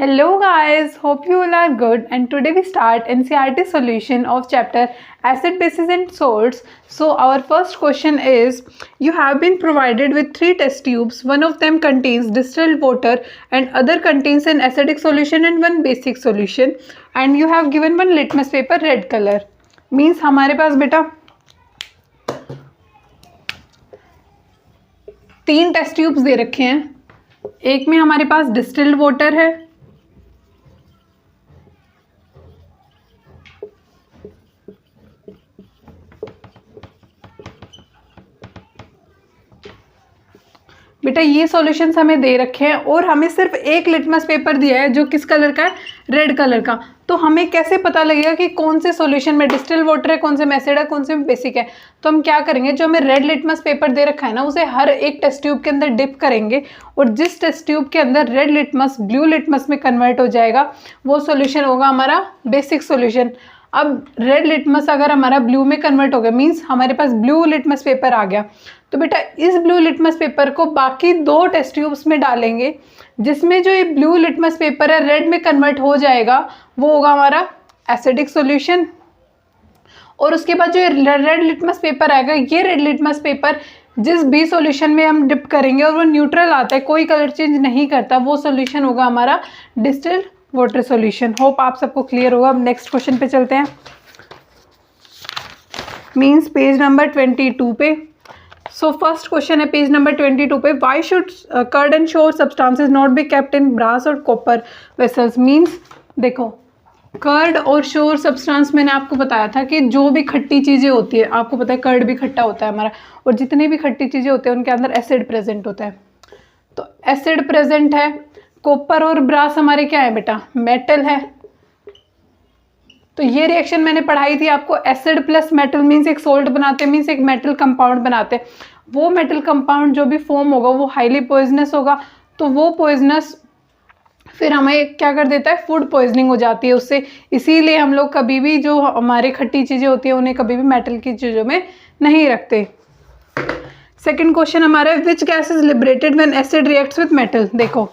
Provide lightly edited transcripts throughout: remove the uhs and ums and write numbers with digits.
Hello guys, hope you all are good, and today we start NCERT solution of chapter acid, bases and salts. So our first question is, you have been provided with 3 test tubes. One of them contains distilled water and other contains an acidic solution and one basic solution, and you have given one litmus paper red color. Means हमारे पास बेटा 3 test tubes दे रखे हैं. एक में हमारे पास distilled water है, बेटा ये सॉल्यूशंस हमें दे रखे हैं और हमें सिर्फ एक लिटमस पेपर दिया है जो किस कलर का है, रेड कलर का. तो हमें कैसे पता लगेगा कि कौन से सॉल्यूशन में डिस्टिल वाटर है, कौन से में एसिड है, कौन से में बेसिक है. तो हम क्या करेंगे, जो हमें रेड लिटमस पेपर दे रखा है ना, उसे हर एक टेस्ट ट्यूब के अंदर डिप करेंगे और जिस टेस्ट ट्यूब के अंदर रेड लिटमस ब्लू लिटमस में कन्वर्ट हो जाएगा वो सॉल्यूशन होगा हमारा बेसिक सॉल्यूशन. अब रेड लिटमस अगर हमारा ब्लू में कन्वर्ट हो गया, मीन्स हमारे पास ब्लू लिटमस पेपर आ गया, तो बेटा इस ब्लू लिटमस पेपर को बाकी 2 टेस्ट ट्यूब्स में डालेंगे, जिसमें जो ये ब्लू लिटमस पेपर है रेड में कन्वर्ट हो जाएगा वो होगा हमारा एसिडिक सॉल्यूशन. और उसके बाद जो रेड लिटमस पेपर आएगा, ये रेड लिटमस पेपर जिस भी सॉल्यूशन में हम डिप करेंगे और वो न्यूट्रल आता है, कोई कलर चेंज नहीं करता, वो सॉल्यूशन होगा हमारा डिस्टिल्ड वाटर सॉल्यूशन. होप आप सबको क्लियर होगा. अब नेक्स्ट क्वेश्चन पे चलते हैं. मीन्स पेज नंबर 22 पे. सो फर्स्ट क्वेश्चन है पेज नंबर 22 पे, why should curd and sour substances not be kept in brass और कॉपर वेसल्स. मीन्स देखो, कर्ड और श्योर सब्सटेंस मैंने आपको बताया था कि जो भी खट्टी चीज़ें होती है, आपको पता है कर्ड भी खट्टा होता है हमारा, और जितनी भी खट्टी चीज़ें होती है उनके अंदर एसिड प्रेजेंट होता है. तो एसिड प्रेजेंट है. कॉपर और ब्रास हमारे क्या है बेटा, मेटल है. तो ये रिएक्शन मैंने पढ़ाई थी आपको, एसिड प्लस मेटल मीन्स एक सोल्ट बनाते हैं, मीन्स एक मेटल कंपाउंड बनाते हैं. वो मेटल कंपाउंड जो भी फॉर्म होगा वो हाईली पॉइजनस होगा. तो वो पॉइजनस फिर हमें क्या कर देता है, फूड पॉइजनिंग हो जाती है उससे. इसीलिए हम लोग कभी भी जो हमारे खट्टी चीज़ें होती हैं उन्हें कभी भी मेटल की चीज़ों में नहीं रखते. सेकेंड क्वेश्चन हमारा, which gas is liberated when acid reacts with metal. देखो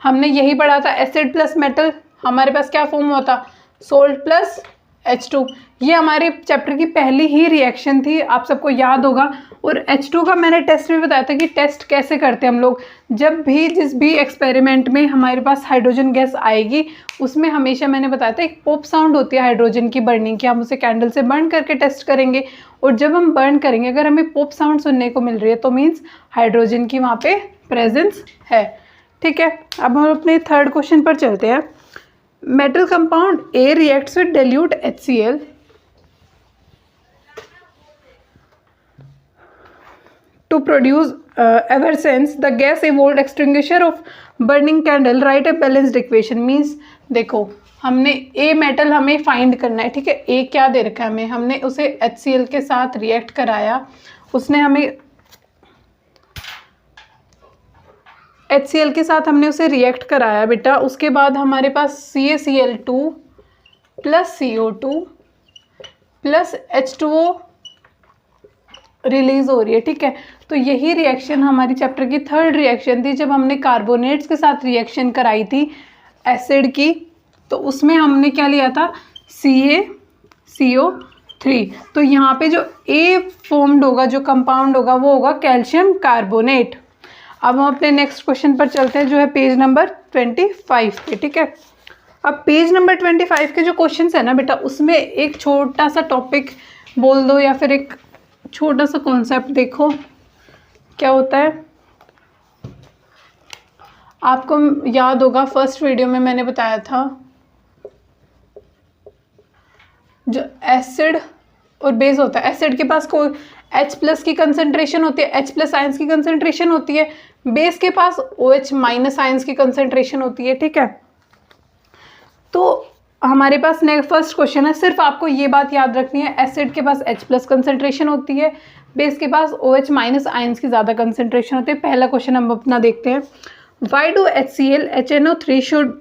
हमने यही पढ़ा था, एसिड प्लस मेटल हमारे पास क्या फॉर्म हुआ था, सोल्ट प्लस H2. ये हमारे चैप्टर की पहली ही रिएक्शन थी, आप सबको याद होगा. और H2 का मैंने टेस्ट भी बताया था कि टेस्ट कैसे करते हैं हम लोग. जब भी जिस भी एक्सपेरिमेंट में हमारे पास हाइड्रोजन गैस आएगी, उसमें हमेशा मैंने बताया था एक पॉप साउंड होती है हाइड्रोजन की बर्निंग की. हम उसे कैंडल से बर्न करके टेस्ट करेंगे, और जब हम बर्न करेंगे अगर हमें पॉप साउंड सुनने को मिल रही है तो मीन्स हाइड्रोजन की वहाँ पे प्रेजेंस है. ठीक है, अब हम अपने थर्ड क्वेश्चन पर चलते हैं. Metal compound A reacts with dilute HCl to produce evanescence. The gas evolved extinguisher of burning candle. Write a balanced equation. Means देखो हमने A मेटल हमें फाइंड करना है. ठीक है, A क्या दे रखा है हमें, हमने उसे HCl के साथ रिएक्ट कराया, उसने हमें HCl के साथ हमने उसे रिएक्ट कराया बेटा. उसके बाद हमारे पास CaCl2 plus CO2 plus H2O release हो रही है. ठीक है, तो यही रिएक्शन हमारी चैप्टर की थर्ड रिएक्शन थी. जब हमने कार्बोनेट्स के साथ रिएक्शन कराई थी एसिड की, तो उसमें हमने क्या लिया था, CaCO3. तो यहाँ पे जो A फॉर्म्ड होगा, जो कंपाउंड होगा, वो होगा कैल्शियम कार्बोनेट. अब हम अपने नेक्स्ट क्वेश्चन पर चलते हैं जो है पेज नंबर 25 पे. ठीक है, अब पेज नंबर 25 के जो क्वेश्चंस है ना बेटा, उसमें एक छोटा सा टॉपिक बोल दो या फिर एक छोटा सा कॉन्सेप्ट देखो क्या होता है. आपको याद होगा फर्स्ट वीडियो में मैंने बताया था, जो एसिड और बेस होता है, एसिड के पास कोई H प्लस की कंसंट्रेशन होती है, H प्लस आयंस की कंसंट्रेशन होती है, बेस के पास OH माइनस आयंस की कंसंट्रेशन होती है. ठीक है, तो हमारे पास फर्स्ट क्वेश्चन है, सिर्फ आपको ये बात याद रखनी है, एसिड के पास H प्लस कंसंट्रेशन होती है, बेस के पास OH माइनस आयंस की ज़्यादा कंसंट्रेशन होती है. पहला क्वेश्चन हम अपना देखते हैं. Why do HCl HNO3 should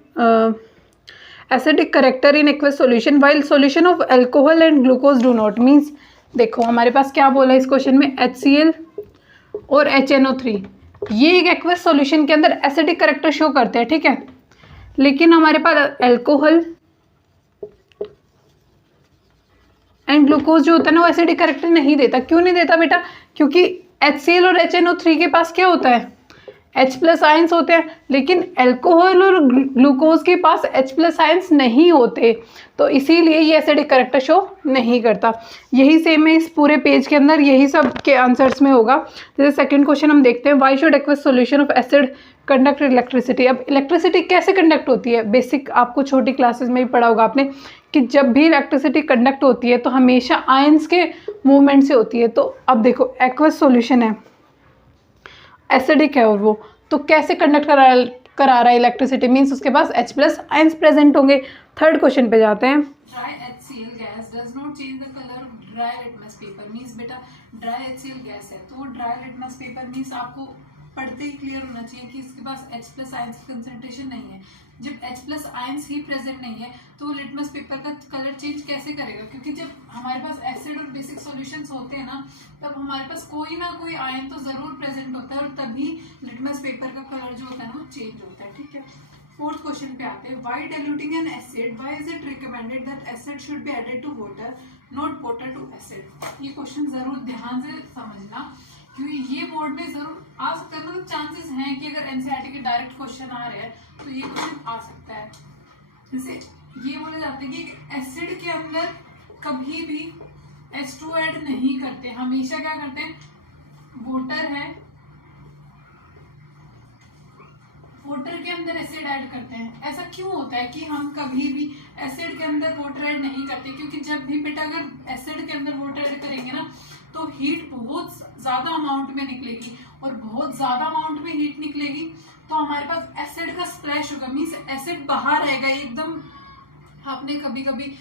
acidic character in aqueous solution while solution of alcohol and glucose do not. Means देखो हमारे पास क्या बोला इस क्वेश्चन में, HCl और HNO3 ये एक एक्वस सॉल्यूशन के अंदर एसिडिक करेक्टर शो करते हैं. ठीक है, लेकिन हमारे पास अल्कोहल एंड ग्लूकोज जो होता है ना वो एसिडिक कैरेक्टर नहीं देता। क्यों नहीं देता बेटा? क्योंकि HCl और HNO3 के पास क्या होता है? H+ आयंस होते हैं, लेकिन अल्कोहल और ग्लूकोज के पास H+ आयंस नहीं होते, तो इसीलिए ये एसिडिक कैरेक्टर शो नहीं करता। यही सेम है इस पूरे पेज के अंदर, यही सब के आंसर्स में होगा। जैसे सेकंड क्वेश्चन हम देखते हैं, why should aqueous solution of acid conduct electricity. अब इलेक्ट्रिसिटी कैसे कंडक्ट होती है? बेसिक आपको छोटी क्लासेस में भी पढ़ा होगा आपने कि जब भी इलेक्ट्रिसिटी कंडक्ट होती है तो हमेशा आयंस के मूवमेंट से होती है। तो अब देखो एक्वस सॉल्यूशन है, एसिडिक है, और वो तो कैसे कंडक्ट करा रहा है इलेक्ट्रिसिटी? मीन्स उसके पास H+ आयंस प्रेजेंट होंगे। थर्ड क्वेश्चन पे जाते हैं। Dry HCl gas does not change the colour of dry litmus paper. Means बेटा ड्राई HCl गैस है तो ड्राई लिटमस पेपर मीन्स आपको पढ़ते ही क्लियर होना चाहिए कि इसके पास H+ आयंस की कंसंट्रेशन नहीं है। जब H+ आयंस ही प्रेजेंट नहीं है तो वो लिटमस पेपर का कलर चेंज कैसे करेगा? क्योंकि जब हमारे पास एसिड और बेसिक सॉल्यूशंस होते हैं ना, तब हमारे पास कोई ना कोई आयन तो जरूर प्रेजेंट होता है और तभी लिटमस पेपर का कलर जो होता है ना वो चेंज होता है। ठीक है, फोर्थ क्वेश्चन पे आते हैं। Why diluting an acid, why is it recommended that acid should be added to water not water to acid. ये क्वेश्चन जरूर ध्यान से समझना क्योंकि ये बोर्ड में जरूर आ सकता है। मतलब चांसेस हैं कि अगर एनसीईआरटी के डायरेक्ट क्वेश्चन आ रहे हैं तो ये क्वेश्चन आ सकता है। जैसे ये बोले जाते हैं कि एसिड के अंदर कभी भी H2 ऐड नहीं करते, हमेशा क्या करते हैं? वाटर है, वाटर के अंदर एसिड ऐड करते हैं। ऐसा क्यों होता है कि हम कभी भी एसिड के अंदर वाटर ऐड नहीं करते? क्योंकि जब भी बेटा अगर एसिड के अंदर वाटर ऐड करेंगे ना तो हीट बहुत ज्यादा अमाउंट में निकलेगी, और बहुत ज्यादा अमाउंट में हीट निकलेगी तो हमारे पास एसिड का स्प्लैश होगा। मीन्स एसिड बाहर आएगा एकदम। आपने कभी कभी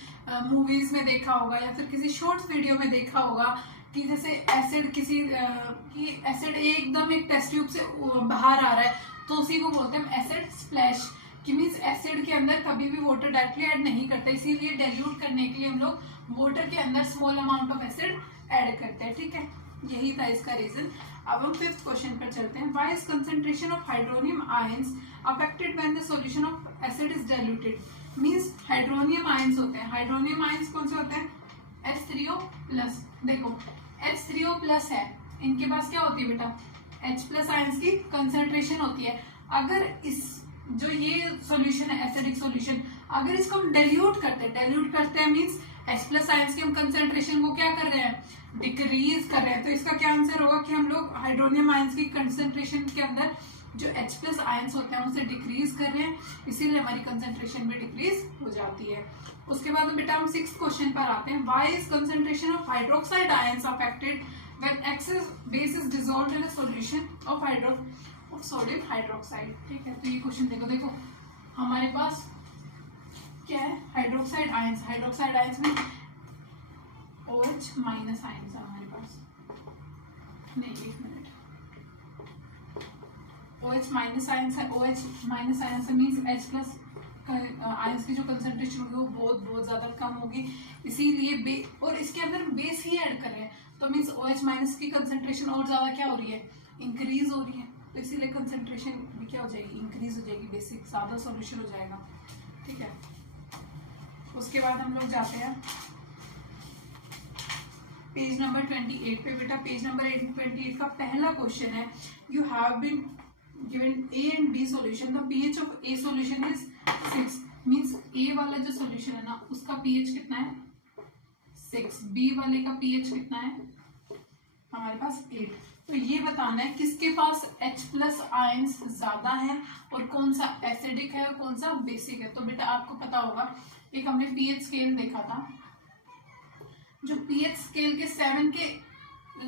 मूवीज में देखा होगा या फिर किसी शॉर्ट्स वीडियो में देखा होगा कि जैसे एसिड कि एसिड एकदम एक टेस्ट ट्यूब से बाहर आ रहा है, तो उसी को बोलते हैं एसिड स्प्लैश। कि मीन्स एसिड के अंदर कभी भी वाटर डायरेक्टली ऐड नहीं करते, इसीलिए डाइल्यूट करने के लिए हम लोग वाटर के अंदर small amount of acid add करते हैं। ठीक है, यही था इसका रीजन। अब हम फिफ्थ क्वेश्चन पर चलते हैं। Why is concentration of hydronium ions affected when the solution of acid is diluted. Means hydronium ions होते हैं। हाइड्रोनियम आयंस कौन से होते हैं? H3O+। देखो H3O+ है, इनके पास क्या होती है बेटा? H+ आयंस की कंसंट्रेशन होती है। अगर इस जो ये सॉल्यूशन है एसिडिक सॉल्यूशन, अगर इसको हम डाइल्यूट करते हैं मीन्स H+ आयंस की हम कंसंट्रेशन को क्या कर रहे हैं? डिक्रीज कर रहे हैं। तो इसका क्या आंसर होगा कि हम लोग हाइड्रोनियम आयंस की कंसंट्रेशन के अंदर जो H+ आयंस होते हैं उसे डिक्रीज कर रहे हैं, इसीलिए हमारी कंसंट्रेशन भी डिक्रीज हो जाती है। उसके बाद बेटा हम सिक्स्थ क्वेश्चन पर आते हैं। Why is concentration of hydroxide ions affected when excess base is dissolved in a solution of sodium hydroxide. ठीक है, तो ये क्वेश्चन देखो हमारे पास क्या है? Hydroxide ions. हाइड्रोक्साइड आयंस में OH- आयंस है हमारे पास। नहीं, एक मिनट, OH- आयंस है। OH- ions means H+ ions की जो कंसंट्रेशन होगी वो बहुत ज्यादा कम होगी, इसीलिए और इसके अंदर बेस ही ऐड कर रहे हैं तो मीन्स OH- की कंसंट्रेशन और ज्यादा क्या हो रही है? इंक्रीज हो रही है, तो इसीलिए कंसंट्रेशन भी क्या हो जाएगी? इंक्रीज हो जाएगी, बेसिक ज्यादा सॉल्यूशन हो जाएगा। ठीक है, उसके बाद हम लोग जाते हैं पेज नंबर 28 पे। बेटा पेज नंबर 28 का पहला क्वेश्चन है, you have been given A and B solution, the pH of A solution is 6। Means A वाला जो सॉल्यूशन है ना उसका pH कितना है? 6। B वाले का pH कितना है? हमारे पास 8। तो ये बताना है किसके पास H+ आयंस ज्यादा है और कौन सा एसिडिक है और कौन सा बेसिक है। तो बेटा आपको पता होगा, एक हमने pH स्केल देखा था, जो pH स्केल के 7 के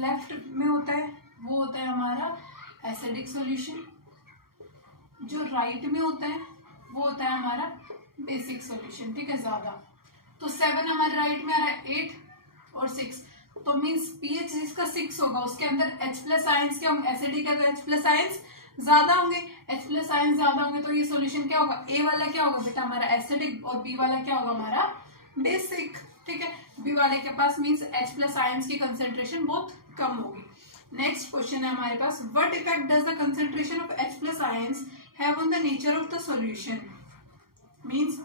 लेफ्ट में होता है वो होता है हमारा एसिडिक सॉल्यूशन, जो राइट में होता है वो होता है हमारा बेसिक सॉल्यूशन। ठीक है, ज्यादा तो 7 हमारे राइट में आ रहा है, 8 और 6, तो मींस pH जिसका 6 होगा उसके अंदर H+ आयंस क्या होंगे? एसिडिक है तो H+ आयंस ज्यादा होंगे। H+ आयंस ज्यादा होंगे तो ये सॉल्यूशन क्या होगा? A वाला क्या होगा बेटा? हमारा एसिडिक, और B वाला क्या होगा? हमारा बेसिक। ठीक है, B वाले के पास मींस H+ आयंस की कंसेंट्रेशन बहुत कम होगी। नेक्स्ट क्वेश्चन है हमारे पास, what effect does the concentration of H+ ions have on the nature of the solution। Means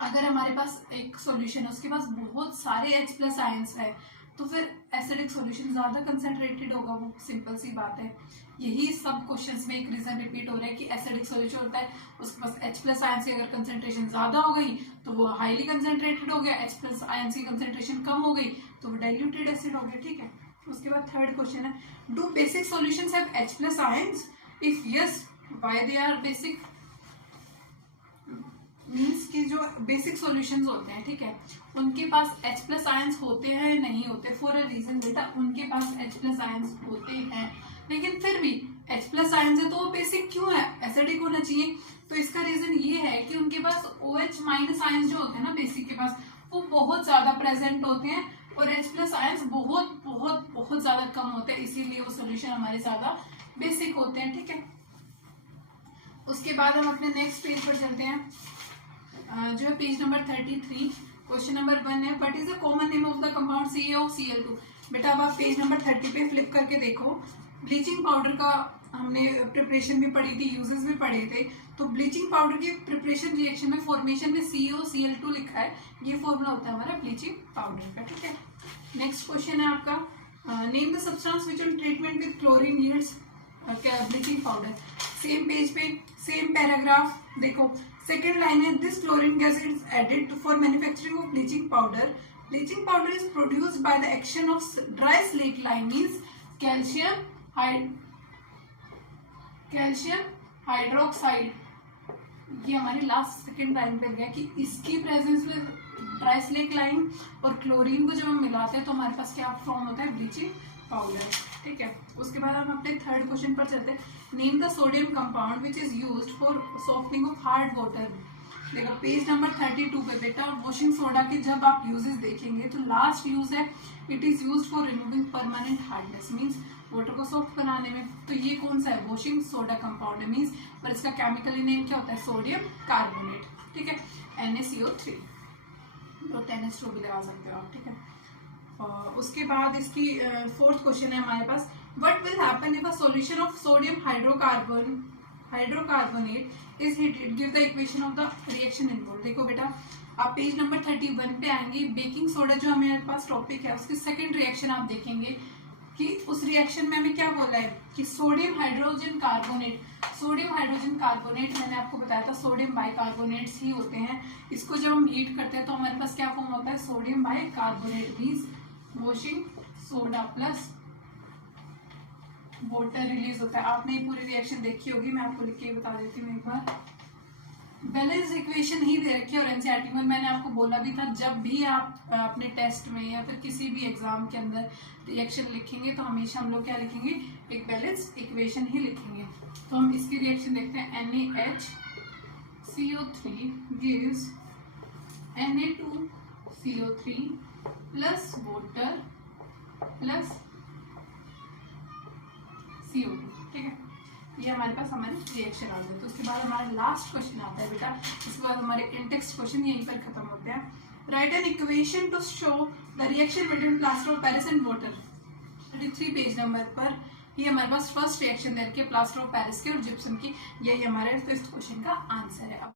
अगर हमारे पास एक सॉल्यूशन है उसके पास बहुत सारे H प्लस आयंस है तो फिर एसिडिक सॉल्यूशन ज़्यादा कंसनट्रेटेड होगा, वो सिंपल सी बात है। यही सब क्वेश्चंस में एक रीजन रिपीट हो रहा है कि एसिडिक सॉल्यूशन होता है उसके पास H प्लस आयंस की अगर कंसनट्रेशन ज़्यादा हो गई तो वो हाईली कंसनट्रेटेड हो गया, H प्लस आयंस की कंसनट्रेशन कम हो गई तो वो डाइल्यूटेड एसिड हो गया, ठीक है। उसके बाद थर्ड क्वेश्चन है, do basic solutions have H plus ions? If yes, why they are basic? Means कि जो बेसिक सॉल्यूशंस होते हैं, ठीक है, उनके पास H प्लस आयंस होते हैं नहीं होते? फॉर अ रीजन बेटा, उनके पास H प्लस आयंस होते हैं लेकिन फिर भी H प्लस आयंस है तो वो बेसिक क्यों है, एसिडिक होना चाहिए। तो इसका रीजन ये है कि उनके पास OH माइनस आयंस जो होते हैं ना बेसिक के पास, वो बहुत ज्यादा प्रेजेंट होते हैं और H प्लस आयंस बहुत बहुत बहुत ज्यादा कम होते हैं, इसीलिए वो सोल्यूशन हमारे ज्यादा बेसिक होते हैं, ठीक है। उसके बाद हम अपने नेक्स्ट पेज पर चलते हैं, जो है पेज नंबर 33। क्वेश्चन नंबर 1 है, what is the common name of the compound CaOCl2? बेटा अब आप पेज नंबर 30 पे फ्लिप करके देखो, ब्लीचिंग पाउडर का हमने प्रिपरेशन भी पढ़ी थी, यूजेस भी पढ़े थे। तो ब्लीचिंग पाउडर के प्रिपरेशन रिएक्शन में फॉर्मेशन में CaOCl2 लिखा है, ये फॉर्मूला होता है हमारा ब्लीचिंग पाउडर का, ठीक है। नेक्स्ट क्वेश्चन है आपका, name the substance which on treatment with chlorine yields bleaching powder. Same page पे सेम पैराग्राफ देखो, सेकेंड लाइन है, this chlorine gas is added for manufacturing of bleaching powder. Bleaching powder is produced by the action of dry slaked lime means calcium hydroxide. ये हमारी last second line पे गया कि इसकी presence में dry slaked lime और chlorine को जब हम मिलाते हैं तो हमारे पास क्या फॉर्म होता है, ब्लीचिंग पाउडर, ठीक है। उसके बाद हम अपने थर्ड क्वेश्चन पर चलते हैं, name the sodium compound which is used for softening of hard water. देखो पेज नंबर 32 पे बेटा, वॉशिंग सोडा के जब आप यूजेस देखेंगे तो लास्ट यूज है, it is used for removing permanent hardness means water को सॉफ्ट बनाने में। तो ये कौन सा है, वॉशिंग सोडा कंपाउंड है मींस, पर इसका केमिकली नेम क्या होता है, सोडियम कार्बोनेट, ठीक है, NaCO3, तो 10H2 भी लगा सकते हो आप, ठीक है। उसके बाद इसकी फोर्थ क्वेश्चन है हमारे पास, what will happen if a solution of sodium hydrocarbonate is heated, give the equation of the reaction involve. देखो बेटा आप पेज नंबर 31 पे आएंगे, बेकिंग सोडा जो हमारे पास टॉपिक है उसकी सेकंड रिएक्शन आप देखेंगे कि उस रिएक्शन में हमें क्या बोला है कि सोडियम हाइड्रोजन कार्बोनेट मैंने आपको बताया था सोडियम बाइकार्बोनेट्स ही होते हैं। इसको जब हम हीट करते हैं तो हमारे पास क्या फॉर्म होता है, sodium bicarbonate means washing soda plus water release होता है। आपने ये पूरी रिएक्शन देखी होगी, मैं आपको लिख के बता देती हूँ एक बार। बैलेंस इक्वेशन ही दे रखी है और एनसीईआरटी में मैंने आपको बोला भी था, जब भी आप अपने टेस्ट में या फिर किसी भी एग्जाम के अंदर रिएक्शन लिखेंगे तो हमेशा हम लोग क्या लिखेंगे, एक बैलेंस इक्वेशन ही लिखेंगे। तो हम इसकी रिएक्शन देखते हैं, NaHCO3 gives Na2CO3 plus water plus CO2, ठीक है। ये हमारे पास हमारे रिएक्शन आ गए। तो उसके बाद हमारा लास्ट क्वेश्चन आता है बेटा, उसके बाद हमारे इंटेक्स्ट क्वेश्चन यहीं पर खत्म होते हैं। Right an equation two show the reaction between plaster of Paris and water. 33 page number पर ये हमारे पास फर्स्ट रिएक्शन दे रखी है प्लास्टर ऑफ पेरिस की और जिप्सम की, यही हमारे 5th क्वेश्चन का आंसर है।